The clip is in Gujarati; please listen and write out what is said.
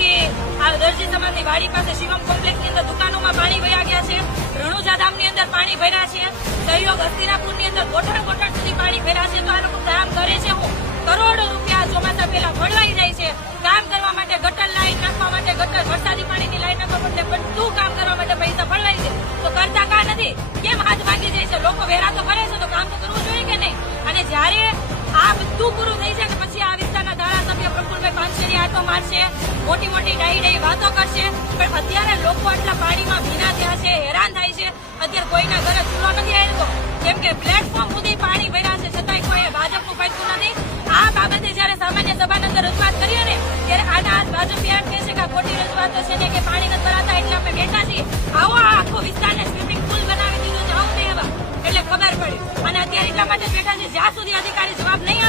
પછી આ દરજી સમાજની વાડી પાસે શિવમ કોમ્પ્લેક્સની અંદર દુકાનોમાં પાણી ભર્યા ગયા છે, રણુજા ધામની અંદર પાણી ભર્યા છે, સહયોગ હસ્તિનાપુરની અંદર ગોઠણ સુધી પાણી ભર્યા છે. તો આ લોકો કામ કરે છે હું કરોડો રૂપિયા ચોમાસા પહેલા મળવાઈ જાય છે. કામ કરવા માટે ગટર લાઈન નાખવા માટે વરસાદી પાણીની લાઈન નાખવા માટે બધું કામ કરવા માટે પૈસા મળવાય છે. તો કરતા કા નથી? કેમ હાથ ભાગી જાય છે? લોકો વેરા તો કરે છે તો કામ તો કરવું જોઈએ કે નહીં? અને જ્યારે આ બધું પૂરું થઈ જાય પછી આ વિસ્તારના ધારાસભ્ય પ્રફુલભાઈ પાનસેરી આટો મારશે, મોટી મોટી ડાઈ વાતો કરશે, પણ અત્યારે લોકો આટલા પાણીમાં ભીના થયા છે, હેરાન થાય છે. અત્યારે કોઈના ઘરે ચૂલો નથી આવ્યો, કેમ કે પ્લેટફોર્મ સુધી પાણી ભર્યા છે, છતાંય કોઈ ભાજપનું ફાયદું નથી. આ બાબતે જયારે સામાન્ય સભાની અંદર રજૂઆત કરીએ ને ત્યારે આના ભાજપ એમ કહે છે કે ખોટી રજૂઆતો છે ને કે પાણી નથી ભરાતા એટલે અમે બેઠા છીએ. આવો આ આખો વિસ્તારને સ્વિમિંગ પુલ બનાવી દીધો છે, આવું નહીં એવા એટલે ખબર પડી. અને અત્યારે એટલા માટે બેઠા છે જ્યાં સુધી અધિકારી જવાબ નહીં